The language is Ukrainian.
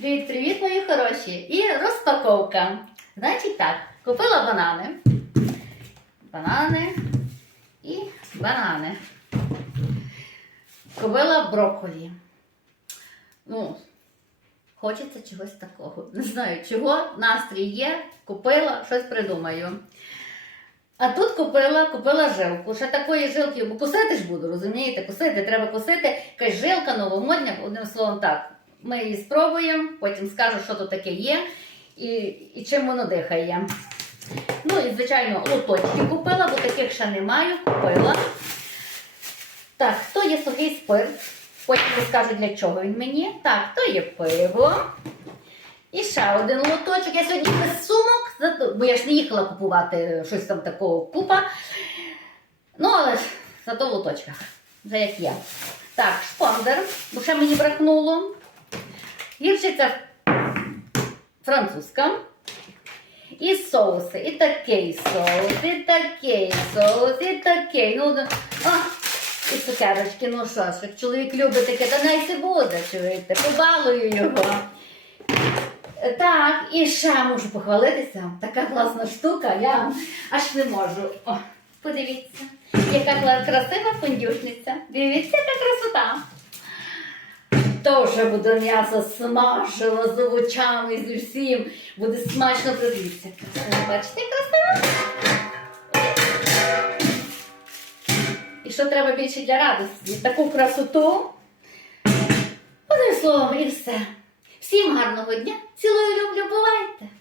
Привіт-привіт, мої хороші! І розпаковка. Значить так, купила банани. Банани і банани. Купила брокколі. Ну, хочеться чогось такого. Не знаю чого. Настрій є, купила, щось придумаю. А тут купила, купила жилку. Ще такої жилки, бо кусити ж буду, розумієте? Кусити, треба кусити. Якась жилка новомодня, одним словом так. Ми її спробуємо, потім скажу, що тут таке є і, і чим воно дихає. Ну і, звичайно, лоточки купила, бо таких ще не маю, купила. Так, то є сухий спирт. Потім розкажу, для чого він мені. Так, то є пиво. І ще один лоточок. Я сьогодні без сумок, бо я ж не їхала купувати щось там такого купа. Ну, але ж зато в лоточках. Вже як є. Так, шпандер, бо ще мені бракнуло. Гірчиця французька. І соуси, і такий соус, і такий соус, і такий. Ну, ну, а, і цукерочки, ну що ж, як чоловік любить таке, то найси буде, чуєте, побалую його. Так, і ще можу похвалитися. Така класна штука, я аж не можу. О, подивіться, яка красива фондюшниця. Дивіться, яка красота. Вже буде м'ясо смажено з овочами, з усім. Буде смачно продивитися. Бачите, красиво? І що треба більше для радості? Таку красоту. Одним словом, і все. Всім гарного дня. Цілую, люблю, бувайте!